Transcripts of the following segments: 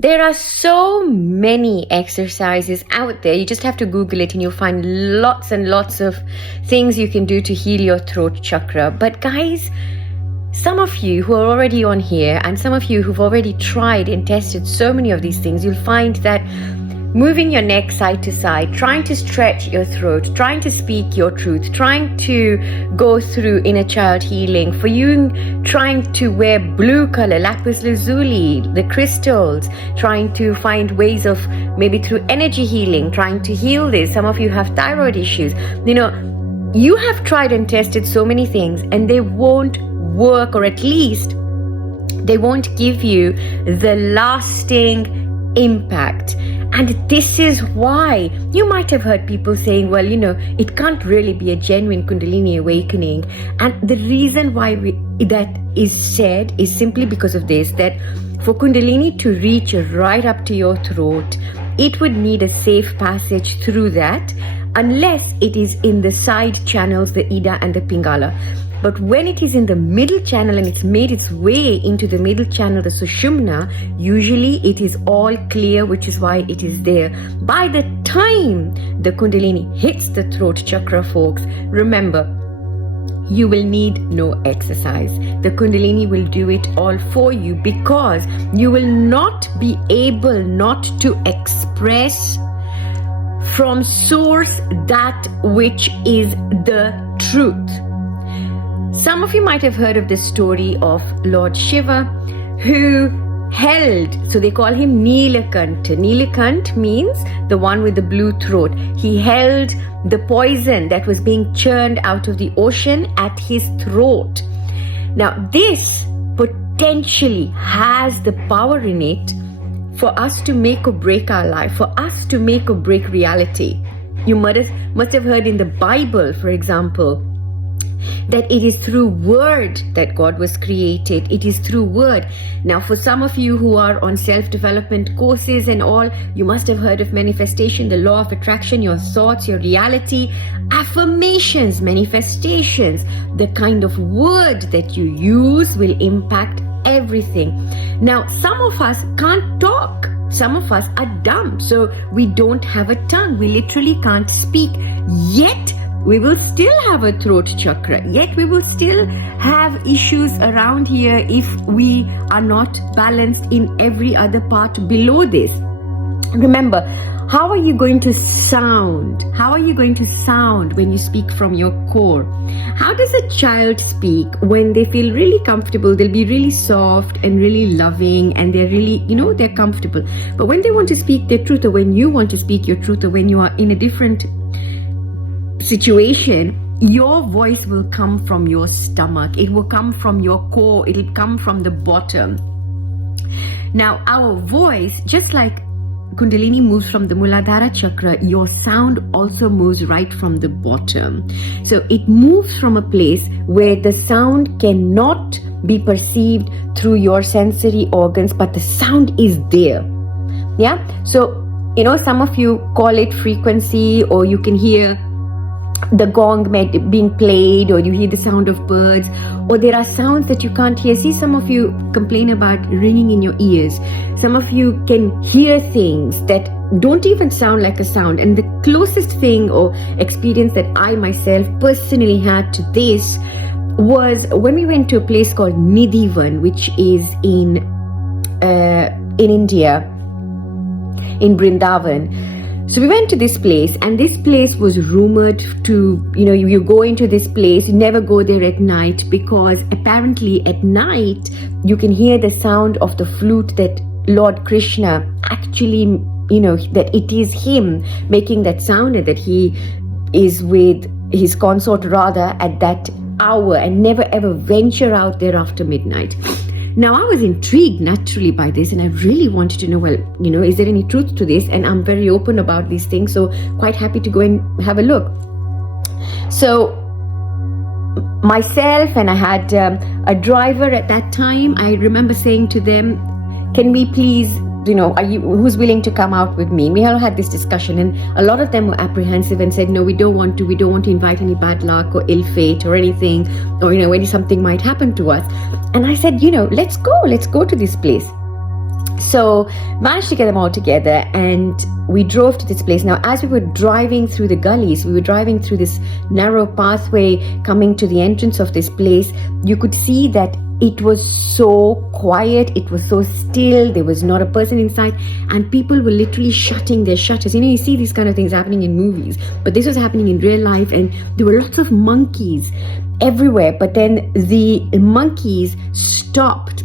There are so many exercises out there. You just have to Google it and you'll find lots and lots of things you can do to heal your throat chakra. But guys, some of you who are already on here and some of you who've already tried and tested so many of these things, you'll find that moving your neck side to side, trying to stretch your throat, trying to speak your truth, trying to go through inner child healing, for you trying to wear blue color, lapis lazuli, the crystals, trying to find ways of maybe through energy healing, trying to heal this. Some of you have thyroid issues. You have tried and tested so many things and they won't work, or at least they won't give you the lasting impact. And this is why you might have heard people saying, well, it can't really be a genuine Kundalini awakening. And the reason why that is said is simply because of this, that for Kundalini to reach right up to your throat, it would need a safe passage through that, unless it is in the side channels, the Ida and the Pingala. But when it is in the middle channel and it's made its way into the middle channel, the Sushumna, usually it is all clear, which is why it is there. By the time the Kundalini hits the throat chakra, folks, remember, you will need no exercise. The Kundalini will do it all for you, because you will not be able not to express from source that which is the truth. Some of you might have heard of the story of Lord Shiva, who held, so they call him Nilakanta. Nilakanta means the one with the blue throat. He held the poison that was being churned out of the ocean at his throat. Now, this potentially has the power in it for us to make or break our life, for us to make or break reality. You must have heard in the Bible, for example, that it is through word that God was created. It is through word. Now, for some of you who are on self-development courses and all, you must have heard of manifestation, the law of attraction, your thoughts, your reality, affirmations, manifestations. The kind of word that you use will impact everything. Now, some of us can't talk. Some of us are dumb, so we don't have a tongue. We literally can't speak. Yet, we will still have a throat chakra, yet we will still have issues around here if we are not balanced in every other part below this. Remember, how are you going to sound? How are you going to sound when you speak from your core? How does a child speak when they feel really comfortable? They'll be really soft and really loving, and they're really, they're comfortable. But when they want to speak their truth, or when you want to speak your truth, or when you are in a different situation, your voice will come from your stomach. It will come from your core. It'll come from the bottom. Now, our voice, just like Kundalini moves from the Muladhara chakra, your sound also moves right from the bottom. So it moves from a place where the sound cannot be perceived through your sensory organs, but the sound is there. Yeah. So, some of you call it frequency, or you can hear the gong being played, or you hear the sound of birds, or there are sounds that you can't hear. See, some of you complain about ringing in your ears. Some of you can hear things that don't even sound like a sound. And the closest thing or experience that I myself personally had to this was when we went to a place called Nidhivan, which is in India, in Vrindavan. So we went to this place, and this place was rumored to, you go into this place, you never go there at night, because apparently at night you can hear the sound of the flute that Lord Krishna actually, that it is him making that sound, and that he is with his consort Radha at that hour, and never ever venture out there after midnight. Now, I was intrigued naturally by this, and I really wanted to know, is there any truth to this? And I'm very open about these things, so quite happy to go and have a look. So myself, and I had a driver at that time, I remember saying to them, can we please, who's willing to come out with me? We all had this discussion, and a lot of them were apprehensive and said, no, we don't want to invite any bad luck or ill fate or anything, or, when something might happen to us. And I said, let's go to this place. So managed to get them all together, and we drove to this place. Now, as we were driving through the gullies, we were driving through this narrow pathway coming to the entrance of this place. You could see that it was so quiet, it was so still, there was not a person inside, and people were literally shutting their shutters. You see these kind of things happening in movies, but this was happening in real life, and there were lots of monkeys everywhere. But then the monkeys stopped,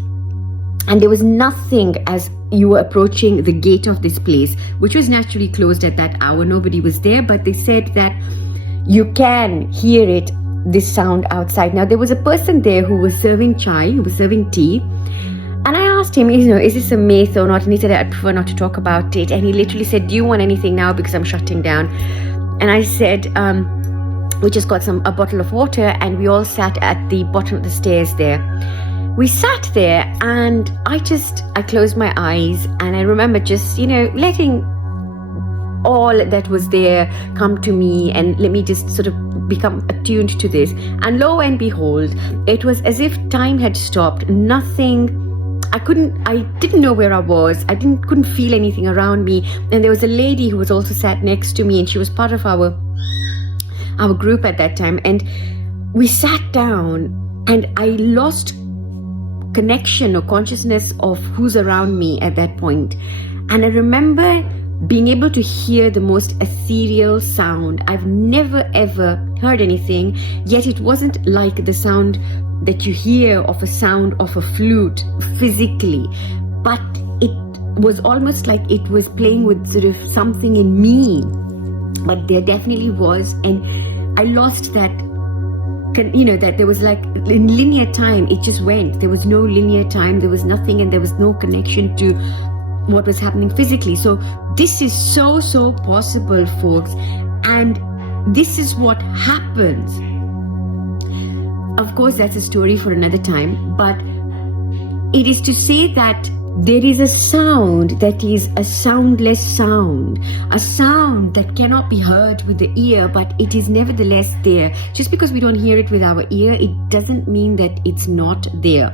and there was nothing as you were approaching the gate of this place, which was naturally closed at that hour. Nobody was there, but they said that you can hear it, this sound outside. Now, there was a person there who was serving chai, who was serving tea, and I asked him, is this a myth or not? And he said, I'd prefer not to talk about it. And he literally said, do you want anything now, because I'm shutting down? And I said, we just got a bottle of water, and we all sat at the bottom of the stairs there. We sat there, and I closed my eyes, and I remember just, letting all that was there come to me, and let me just sort of become attuned to this. And lo and behold, it was as if time had stopped. Nothing, I didn't know where I was. I couldn't feel anything around me. And there was a lady who was also sat next to me, and she was part of our group at that time. And we sat down, and I lost connection or consciousness of who's around me at that point. And I remember being able to hear the most ethereal sound. I've never ever heard anything, yet it wasn't like the sound that you hear of a sound of a flute physically, but it was almost like it was playing with sort of something in me. But there definitely was, and I lost that, that there was like in linear time, it just went. There was no linear time, there was nothing, and there was no connection to what was happening physically. So this is so possible, folks, and this is what happens. Of course, that's a story for another time, but it is to say that there is a sound that is a soundless sound, a sound that cannot be heard with the ear, but it is nevertheless there. Just because we don't hear it with our ear, it doesn't mean that it's not there.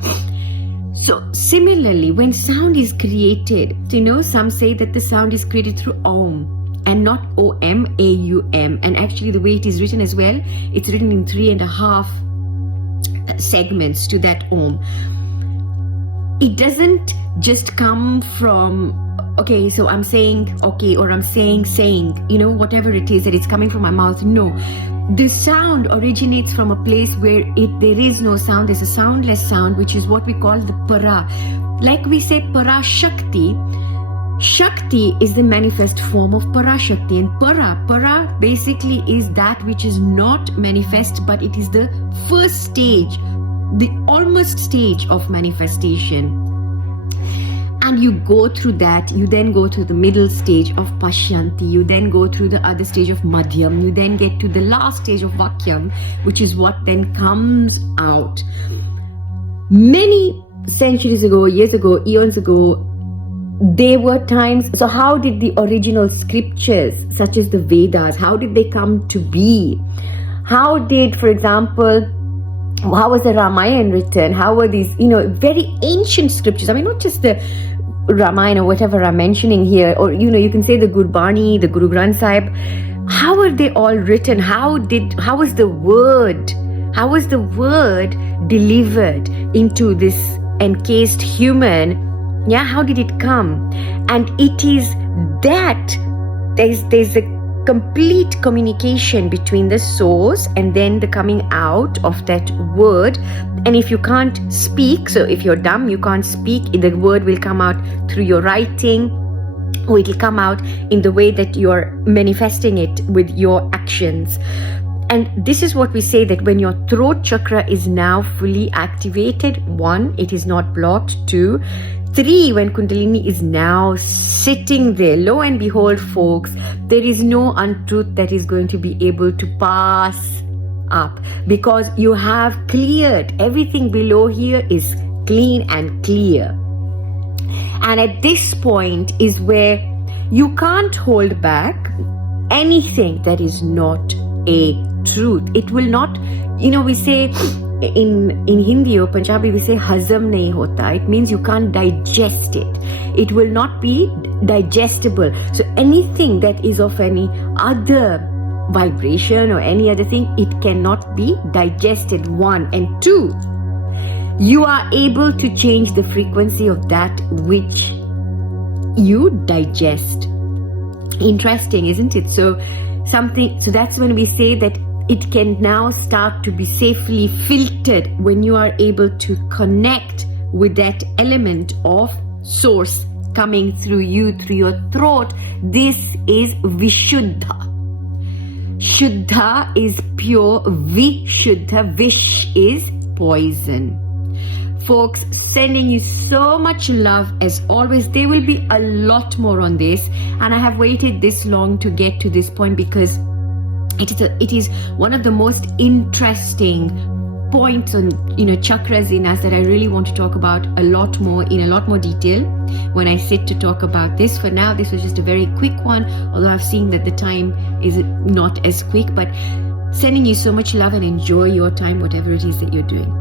So similarly, when sound is created, some say that the sound is created through Om and not O-M, A-U-M. And actually the way it is written as well, it's written in 3.5 segments to that Om. It doesn't just come from, okay, so I'm saying, okay, or I'm saying, whatever it is that it's coming from my mouth. No. The sound originates from a place where there is no sound. There's a soundless sound, which is what we call the para. Like we say para Shakti. Shakti is the manifest form of para Shakti, and para basically is that which is not manifest, but it is the first stage, the almost stage of manifestation. And you go through that, you then go through the middle stage of Pashyanti, you then go through the other stage of Madhyam, you then get to the last stage of Vakyam, which is what then comes out. Many centuries ago, years ago, eons ago, there were times. So how did the original scriptures, such as the Vedas, how did they come to be? How did, for example, how was the Ramayana written? How were these, very ancient scriptures? I mean, not just the Ramayana or whatever I'm mentioning here, or, you can say the Gurbani, the Guru Granth Sahib. How were they all written? How was the word delivered into this encased human? Yeah, how did it come? And it is that there's a complete communication between the source and then the coming out of that word. And if you can't speak, so if you're dumb, you can't speak, the word will come out through your writing, or it will come out in the way that you're manifesting it with your actions. And this is what we say, that when your throat chakra is now fully activated, 1, it is not blocked. 2, 3, when Kundalini is now sitting there, lo and behold, folks, there is no untruth that is going to be able to pass up, because you have cleared everything below here is clean and clear. And at this point is where you can't hold back anything that is not a truth. It will not, we say in Hindi or Punjabi we say hazam nahi hota. It means you can't digest it. It will not be digestible. So anything that is of any other vibration or any other thing, it cannot be digested, one. And two, you are able to change the frequency of that which you digest. Interesting, isn't it? So that's when we say that it can now start to be safely filtered when you are able to connect with that element of source coming through you, through your throat. This is Vishuddha. Shuddha is pure, Vishuddha, Vish is poison. Folks, sending you so much love as always. There will be a lot more on this, and I have waited this long to get to this point because it is one of the most interesting points on chakras in us that I really want to talk about in a lot more detail when I sit to talk about this. For now, this was just a very quick one, although I've seen that the time is not as quick. But sending you so much love, and enjoy your time, whatever it is that you're doing.